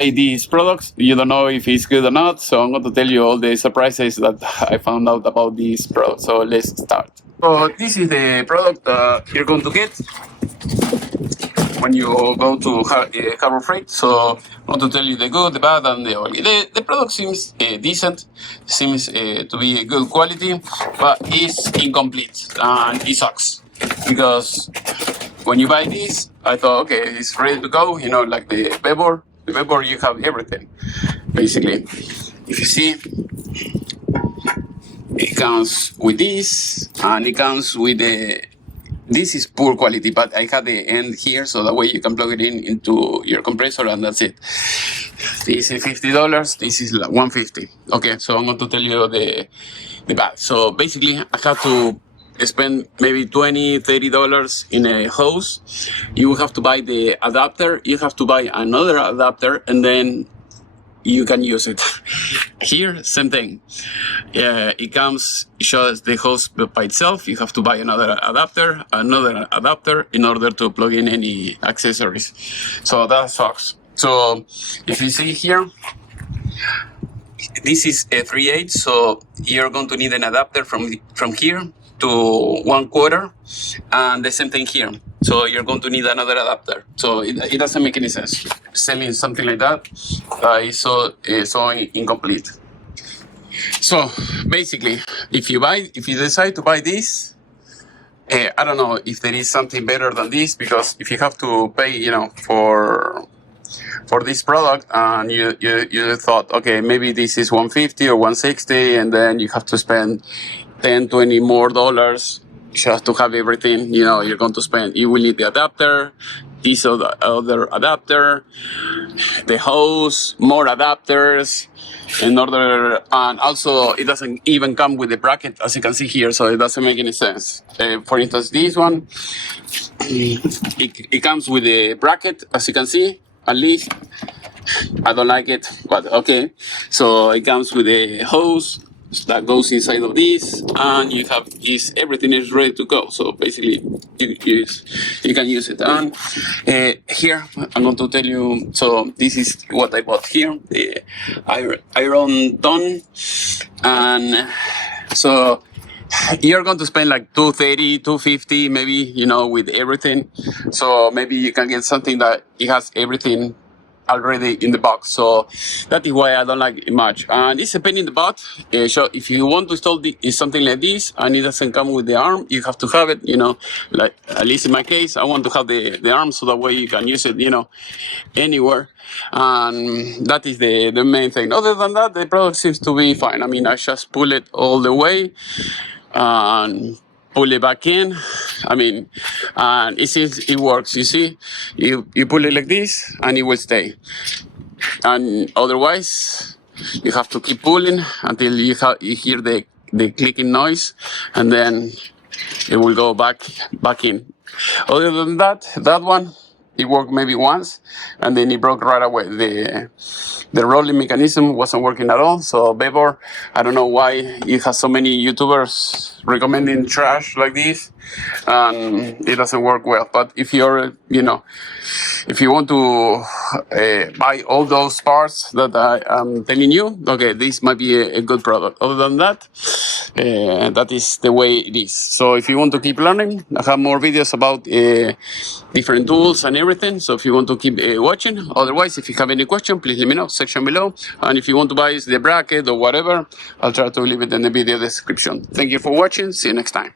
these products, you don't know if it's good or not. So I'm going to tell you all the surprises that I found out about these products. So let's start. So this is the product you're going to get when you go to Harbor Freight. So I want to tell you the good, the bad, and the ugly. The product seems decent, seems to be good quality, but it's incomplete and it sucks because when you buy this, I thought, okay, it's ready to go. You know, like the paper, you have everything basically. If you see, it comes with this, and it comes with the. This is poor quality, but I have the end here, so that way you can plug it into your compressor, and that's it. This is $50. This is like $150. Okay, so I'm going to tell you the bad. So basically, I have to spend maybe $20-30 in a hose. You have to buy the adapter. You have to buy another adapter, and then you can use it. Here, same thing. It shows the hose by itself. You have to buy another adapter in order to plug in any accessories. So that sucks. So if you see here, this is a 3/8, so you're going to need an adapter from here to 1/4, and the same thing here. So you're going to need another adapter. So it doesn't make any sense selling something like that is so incomplete. So basically, if you decide to buy this, I don't know if there is something better than this, because if you have to pay, you know, for this product, and you thought, okay, maybe this is $150 or $160, and then you have to spend $10-20 more just to have everything, you know, you're going to spend. You will need the adapter, this other adapter, the hose, more adapters, and also it doesn't even come with the bracket, as you can see here, so it doesn't make any sense. For instance, this one, it comes with a bracket, as you can see. At least I don't like it, but okay. So it comes with a hose that goes inside of this, and you have everything is ready to go. So basically, you can use it. And here I'm going to tell you. So this is what I bought here, the iron done, and so you're going to spend like $230, $250, maybe, you know, with everything. So maybe you can get something that it has everything already in the box. So that is why I don't like it much. And it's a pain in the butt. So if you want to install something like this and it doesn't come with the arm, you have to have it, you know, like at least in my case, I want to have the arm so that way you can use it, you know, anywhere. And that is the main thing. Other than that, the product seems to be fine. I mean, I just pull it all the way and pull it back in. I mean, and it works. You see, you pull it like this and it will stay, and otherwise you have to keep pulling until you hear the clicking noise, and then it will go back in. Other than that one, it worked maybe once, and then it broke right away. The rolling mechanism wasn't working at all. So Bebor, I don't know why it has so many YouTubers recommending trash like this, and it doesn't work well. But if you're, you know, if you want to buy all those parts that I am telling you, okay, this might be a good product. Other than that, that is the way it is. So if you want to keep learning, I have more videos about different tools and everything. So if you want to keep watching, otherwise, if you have any question, please let me know, section below. And if you want to buy the bracket or whatever, I'll try to leave it in the video description. Thank you for watching. See you next time.